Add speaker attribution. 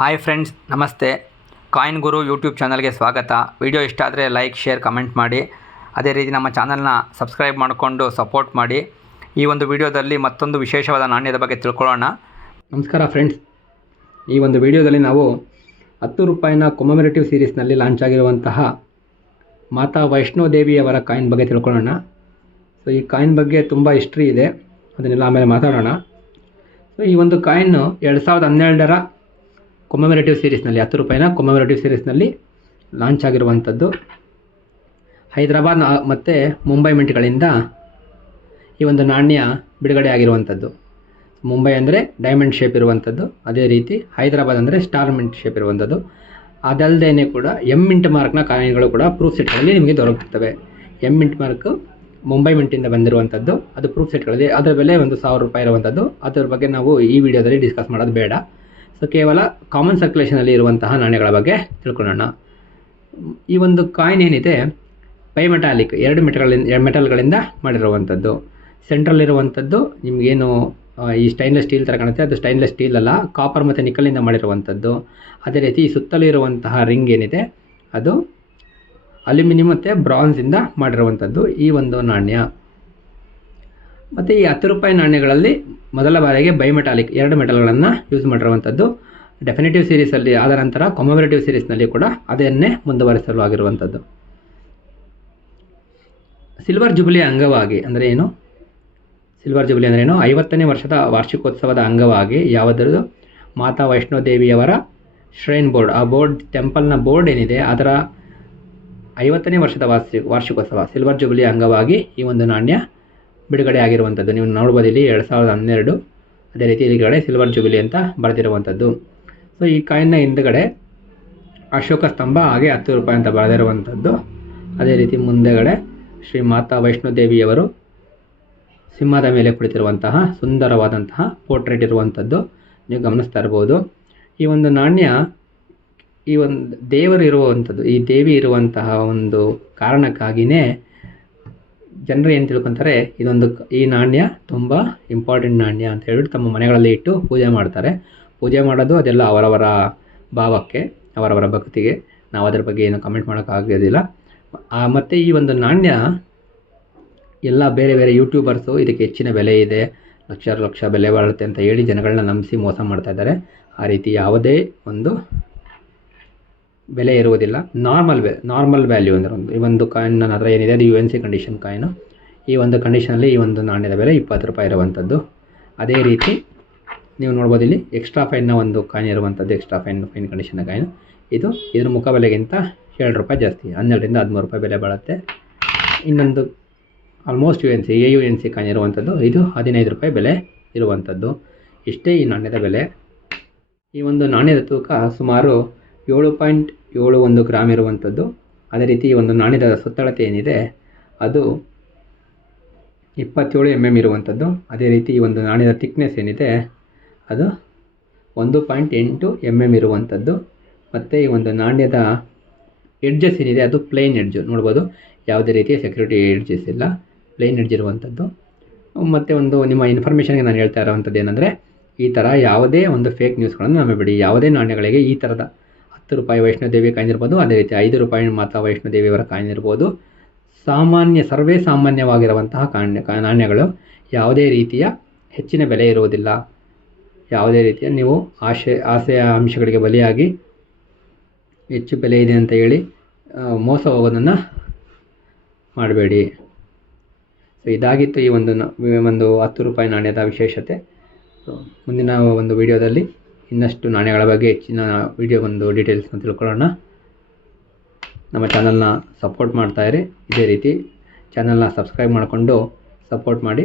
Speaker 1: Hi friends ನಮಸ್ತೆ. Coin Guru YouTube ಚಾನಲ್ಗೆ ಸ್ವಾಗತ. ವಿಡಿಯೋ ಇಷ್ಟ ಆದರೆ ಲೈಕ್ ಶೇರ್ ಕಮೆಂಟ್ ಮಾಡಿ. ಅದೇ ರೀತಿ ನಮ್ಮ ಚಾನಲ್ನ ಸಬ್ಸ್ಕ್ರೈಬ್ ಮಾಡಿಕೊಂಡು ಸಪೋರ್ಟ್ ಮಾಡಿ. ಈ ಒಂದು ವಿಡಿಯೋದಲ್ಲಿ ಮತ್ತೊಂದು ವಿಶೇಷವಾದ ನಾಣ್ಯದ ಬಗ್ಗೆ ತಿಳ್ಕೊಳ್ಳೋಣ. ನಮಸ್ಕಾರ ಫ್ರೆಂಡ್ಸ್ ಈ ಒಂದು ವಿಡಿಯೋದಲ್ಲಿ ನಾವು ಹತ್ತು ರೂಪಾಯಿನ ಕೊಮೊಮರೇಟಿವ್ ಸೀರೀಸ್ನಲ್ಲಿ ಲಾಂಚ್ ಆಗಿರುವಂತಹ ಮಾತಾ ವೈಷ್ಣೋದೇವಿಯವರ ಕಾಯಿನ್ ಬಗ್ಗೆ ತಿಳ್ಕೊಳ್ಳೋಣ. ಸೊ ಈ ಕಾಯಿನ್ ಬಗ್ಗೆ ತುಂಬ ಹಿಸ್ಟ್ರಿ ಇದೆ. ಅದನ್ನೆಲ್ಲ ಆಮೇಲೆ ಮಾತಾಡೋಣ. ಸೊ ಈ ಒಂದು ಕಾಯಿನ್ನು ಎರಡು ಸಾವಿರದ ಹನ್ನೆರಡರ ಕೊಮೊಮರೇಟಿವ್ ಸೀರೀಸ್ನಲ್ಲಿ ಹತ್ತು ರೂಪಾಯಿನ ಕೊಮೊಮರೇಟಿವ್ ಸೀರೀಸ್ನಲ್ಲಿ ಲಾಂಚ್ ಆಗಿರುವಂಥದ್ದು. ಹೈದರಾಬಾದ್ ಮತ್ತು ಮುಂಬೈ ಮಿಂಟ್ಗಳಿಂದ ಈ ಒಂದು ನಾಣ್ಯ ಬಿಡುಗಡೆ ಆಗಿರುವಂಥದ್ದು. ಮುಂಬೈ ಅಂದರೆ ಡೈಮಂಡ್ ಶೇಪ್ ಇರುವಂಥದ್ದು. ಅದೇ ರೀತಿ ಹೈದರಾಬಾದ್ ಅಂದರೆ ಸ್ಟಾರ್ ಮಿಂಟ್ ಶೇಪ್ ಇರುವಂಥದ್ದು. ಅದಲ್ಲದೇ ಕೂಡ ಎಂ ಮಿಂಟ್ ಮಾರ್ಕ್ನ ಕಾಯಿನ್ಗಳು ಕೂಡ ಪ್ರೂಫ್ ಸೆಟ್ಗಳಲ್ಲಿ ನಿಮಗೆ ದೊರಕುತ್ತವೆ. ಎಂ ಮಿಂಟ್ ಮಾರ್ಕ್ ಮುಂಬೈ ಮಿಂಟಿಂದ ಬಂದಿರುವಂಥದ್ದು. ಅದು ಪ್ರೂಫ್ ಸೆಟ್ಗಳಲ್ಲಿ ಅದರ ಬೆಲೆ ಒಂದು ಸಾವಿರ ರೂಪಾಯಿ ಇರುವಂಥದ್ದು. ಅದರ ಬಗ್ಗೆ ನಾವು ಈ ವಿಡಿಯೋದಲ್ಲಿ ಡಿಸ್ಕಸ್ ಮಾಡೋದು ಬೇಡ. ಸೊ ಕೇವಲ ಕಾಮನ್ ಸರ್ಕ್ಯುಲೇಷನಲ್ಲಿ ಇರುವಂತಹ ನಾಣ್ಯಗಳ ಬಗ್ಗೆ ತಿಳ್ಕೊಳ್ಳೋಣ. ಈ ಒಂದು ಕಾಯಿನ್ ಏನಿದೆ? ಬೈಮೆಟಾಲಿಕ್ ಎರಡು ಮೆಟಲ್ಗಳಿಂದ ಮೆಟಲ್ಗಳಿಂದ ಮಾಡಿರುವಂಥದ್ದು. ಸೆಂಟ್ರಲ್ ಇರುವಂಥದ್ದು, ನಿಮಗೇನು ಈ ಸ್ಟೈನ್ಲೆಸ್ ಸ್ಟೀಲ್ ಥರ ಕಾಣುತ್ತೆ. ಅದು ಸ್ಟೈನ್ಲೆಸ್ ಸ್ಟೀಲ್ ಅಲ್ಲ ಕಾಪರ್ ಮತ್ತು ನಿಕ್ಕಲಿಂದ ಮಾಡಿರುವಂಥದ್ದು. ಅದೇ ರೀತಿ ಈ ಸುತ್ತಲೂ ಇರುವಂತಹ ರಿಂಗ್ ಏನಿದೆ? ಅದು ಅಲ್ಯೂಮಿನಿಯಂ ಮತ್ತು ಬ್ರಾನ್ಸಿಂದ ಮಾಡಿರುವಂಥದ್ದು ಈ ಒಂದು ನಾಣ್ಯ. ಮತ್ತು ಈ ಹತ್ತು ರೂಪಾಯಿ ನಾಣ್ಯಗಳಲ್ಲಿ ಮೊದಲ ಬಾರಿಗೆ ಬೈಮೆಟಾಲಿಕ್ ಎರಡು ಮೆಟಲ್ಗಳನ್ನು ಯೂಸ್ ಮಾಡಿರುವಂಥದ್ದು ಡೆಫಿನೆಟಿವ್ ಸೀರೀಸಲ್ಲಿ ಆದ ನಂತರ ಕೊಮೊಮರೇಟಿವ್ ಸೀರೀಸ್ನಲ್ಲಿ ಕೂಡ ಅದನ್ನೇ ಮುಂದುವರಿಸಲು ಆಗಿರುವಂಥದ್ದು ಸಿಲ್ವರ್ ಜುಬ್ಲಿ ಅಂಗವಾಗಿ ಅಂದರೆ ಏನು? ಸಿಲ್ವರ್ ಜುಬಿಲಿ ಅಂದರೆ ಏನು? ಐವತ್ತನೇ ವರ್ಷದ ವಾರ್ಷಿಕೋತ್ಸವದ ಅಂಗವಾಗಿ ಯಾವುದರದು ಮಾತಾ ವೈಷ್ಣೋದೇವಿಯವರ ಶ್ರೈನ್ ಬೋರ್ಡ್ ಆ ಬೋರ್ಡ್ ಟೆಂಪಲ್ನ ಬೋರ್ಡ್ ಏನಿದೆ, ಅದರ ಐವತ್ತನೇ ವರ್ಷದ ವಾರ್ಷಿ, ವಾರ್ಷಿಕೋತ್ಸವ ಸಿಲ್ವರ್ ಜುಬಿಲಿ ಅಂಗವಾಗಿ ಈ ಒಂದು ನಾಣ್ಯ ಬಿಡುಗಡೆ ಆಗಿರುವಂಥದ್ದು ನೀವು ನೋಡ್ಬೋದು ಇಲ್ಲಿ ಎರಡು ಸಾವಿರದ ಹನ್ನೆರಡು. ಅದೇ ರೀತಿ ಇಲ್ಲಿ ಸಿಲ್ವರ್ ಜುಬಿಲಿ ಅಂತ ಬರೆದಿರುವಂಥದ್ದು ಸೊ ಈ ಕಾಯಿನ್ನ ಹಿಂದುಗಡೆ ಅಶೋಕ ಸ್ತಂಭ ಹಾಗೆ ಹತ್ತು ರೂಪಾಯಿ ಅಂತ ಬರೆದಿರುವಂಥದ್ದು ಅದೇ ರೀತಿ ಮುಂದೆಗಡೆ ಶ್ರೀ ಮಾತಾ ವೈಷ್ಣೋದೇವಿಯವರು ಸಿಂಹದ ಮೇಲೆ ಕುಳಿತಿರುವಂತಹ ಸುಂದರವಾದಂತಹ ಪೋರ್ಟ್ರೇಟ್ ಇರುವಂಥದ್ದು ನೀವು ಗಮನಿಸ್ತಾ ಇರ್ಬೋದು. ಈ ಒಂದು ನಾಣ್ಯ, ಈ ಒಂದು ದೇವರು ಇರುವಂಥದ್ದು ಈ ದೇವಿ ಇರುವಂತಹ ಒಂದು ಕಾರಣಕ್ಕಾಗಿಯೇ ಜನರು ಏನು ತಿಳ್ಕೊತಾರೆ, ಇದೊಂದು ಈ ನಾಣ್ಯ ತುಂಬ ಇಂಪಾರ್ಟೆಂಟ್ ನಾಣ್ಯ ಅಂತ ಹೇಳ್ಬಿಟ್ಟು ತಮ್ಮ ಮನೆಗಳಲ್ಲಿ ಇಟ್ಟು ಪೂಜೆ ಮಾಡ್ತಾರೆ. ಪೂಜೆ ಮಾಡೋದು ಅದೆಲ್ಲ ಅವರವರ ಭಾವಕ್ಕೆ, ಅವರವರ ಭಕ್ತಿಗೆ. ನಾವು ಅದರ ಬಗ್ಗೆ ಏನು ಕಮೆಂಟ್ ಮಾಡೋಕ್ಕಾಗೋದಿಲ್ಲ ಮತ್ತು ಈ ಒಂದು ನಾಣ್ಯ ಎಲ್ಲ ಬೇರೆ ಬೇರೆ ಯೂಟ್ಯೂಬರ್ಸು ಇದಕ್ಕೆ ಹೆಚ್ಚಿನ ಬೆಲೆ ಇದೆ. ಲಕ್ಷಾರು ಲಕ್ಷ ಬೆಲೆ ಬಾಳುತ್ತೆ ಅಂತ ಹೇಳಿ ಜನಗಳನ್ನ ನಂಬಿಸಿ ಮೋಸ ಮಾಡ್ತಾ ಇದ್ದಾರೆ. ಆ ರೀತಿ ಯಾವುದೇ ಒಂದು ಬೆಲೆ ಇರುವುದಿಲ್ಲ ನಾರ್ಮಲ್ ಬೆ ನಾರ್ಮಲ್ ವ್ಯಾಲ್ಯೂ ಅಂದರೆ ಒಂದು, ಈ ಒಂದು ಕಾಯಿನ್ ನನ್ನ ಹತ್ರ ಏನಿದೆ, ಅದು U N C condition coin ಈ ಒಂದು ಕಂಡೀಷನಲ್ಲಿ ಈ ಒಂದು ನಾಣ್ಯದ ಬೆಲೆ ಇಪ್ಪತ್ತು ರೂಪಾಯಿ ಇರುವಂಥದ್ದು ಅದೇ ರೀತಿ ನೀವು ನೋಡ್ಬೋದು ಇಲ್ಲಿ ಎಕ್ಸ್ಟ್ರಾ ಫೈನ್ನ ಒಂದು ಕಾಯಿನ್ ಇರುವಂಥದ್ದು extra fine fine condition coin ಇದು ಇದ್ರ ಮುಖ ಬೆಲೆಗಿಂತ ಏಳು ರೂಪಾಯಿ ಜಾಸ್ತಿ, ಹನ್ನೆರಡರಿಂದ ಹದಿಮೂರು ರೂಪಾಯಿ ಬೆಲೆ ಬಾಳುತ್ತೆ. ಇನ್ನೊಂದು almost U N C a U N C coin ಇರುವಂಥದ್ದು ಇದು ಹದಿನೈದು ರೂಪಾಯಿ ಬೆಲೆ ಇರುವಂಥದ್ದು ಇಷ್ಟೇ ಈ ನಾಣ್ಯದ ಬೆಲೆ. ಈ ಒಂದು ನಾಣ್ಯದ ತೂಕ ಸುಮಾರು ಏಳು ಪಾಯಿಂಟ್ ಏಳು ಒಂದು ಗ್ರಾಮ್ ಇರುವಂಥದ್ದು. ಅದೇ ರೀತಿ ಒಂದು ನಾಣ್ಯದ ಸುತ್ತಳತೆ ಏನಿದೆ, ಅದು ಇಪ್ಪತ್ತೇಳು ಎಂ ಎಂ ಇರುವಂಥದ್ದು. ಅದೇ ರೀತಿ ಈ ಒಂದು ನಾಣ್ಯದ ತಿಕ್ನೆಸ್ ಏನಿದೆ, ಅದು ಒಂದು ಪಾಯಿಂಟ್ ಎಂಟು ಎಂ ಎಂ ಇರುವಂಥದ್ದು. ಮತ್ತು ಈ ಒಂದು ನಾಣ್ಯದ ಎಡ್ಜಸ್ ಏನಿದೆ, ಅದು ಪ್ಲೇನ್ ಎಡ್ಜು ನೋಡ್ಬೋದು, ಯಾವುದೇ ರೀತಿಯ ಸೆಕ್ಯೂರಿಟಿ ಎಡ್ಜಸ್ ಇಲ್ಲ ಪ್ಲೇನ್ ಎಡ್ಜ್ ಇರುವಂಥದ್ದು. ಮತ್ತು ಒಂದು, ನಿಮ್ಮ ಇನ್ಫಾರ್ಮೇಷನ್ಗೆ ನಾನು ಹೇಳ್ತಾ ಇರೋವಂಥದ್ದು ಏನಂದರೆ, ಈ ಥರ ಯಾವುದೇ ಒಂದು ಫೇಕ್ ನ್ಯೂಸ್ಗಳನ್ನು ನಂಬಬೇಡಿ. ಯಾವುದೇ ನಾಣ್ಯಗಳಿಗೆ ಈ ಥರದ ಹತ್ತು ರೂಪಾಯಿ ವೈಷ್ಣೋದೇವಿ ಕಾಯಿನ್ ಇರ್ಬೋದು ಅದೇ ರೀತಿ ಐದು ರೂಪಾಯಿ ಮಾತಾ ವೈಷ್ಣೋದೇವಿಯವರ ಕಾಯಿನ್ ಇರ್ಬೋದು ಸಾಮಾನ್ಯ, ಸರ್ವೇ ಸಾಮಾನ್ಯವಾಗಿರುವಂತಹ ಕಾಣ್ಯ, ನಾಣ್ಯಗಳು ಯಾವುದೇ ರೀತಿಯ ಹೆಚ್ಚಿನ ಬೆಲೆ ಇರುವುದಿಲ್ಲ. ಯಾವುದೇ ರೀತಿಯ ನೀವು ಆಶೆ, ಆಸೆಯ ಅಂಶಗಳಿಗೆ ಬಲಿಯಾಗಿ ಹೆಚ್ಚು ಬೆಲೆ ಇದೆ ಅಂತ ಹೇಳಿ ಮೋಸ ಹೋಗೋದನ್ನು ಮಾಡಬೇಡಿ. ಸೊ ಇದಾಗಿತ್ತು ಈ ಒಂದು ಒಂದು ಹತ್ತು ರೂಪಾಯಿ ನಾಣ್ಯದ ವಿಶೇಷತೆ. ಮುಂದಿನ ಒಂದು ವಿಡಿಯೋದಲ್ಲಿ ಇನ್ನಷ್ಟು ನಾಣ್ಯಗಳ ಬಗ್ಗೆ ಹೆಚ್ಚಿನ ವಿಡಿಯೋ ಒಂದು ಡೀಟೇಲ್ಸ್ನ ತಿಳ್ಕೊಳ್ಳೋಣ. ನಮ್ಮ ಚಾನಲ್ನ ಸಪೋರ್ಟ್ ಮಾಡ್ತಾಯಿರಿ ಇದೇ ರೀತಿ ಚಾನಲ್ನ ಸಬ್ಸ್ಕ್ರೈಬ್ ಮಾಡಿಕೊಂಡು ಸಪೋರ್ಟ್ ಮಾಡಿ.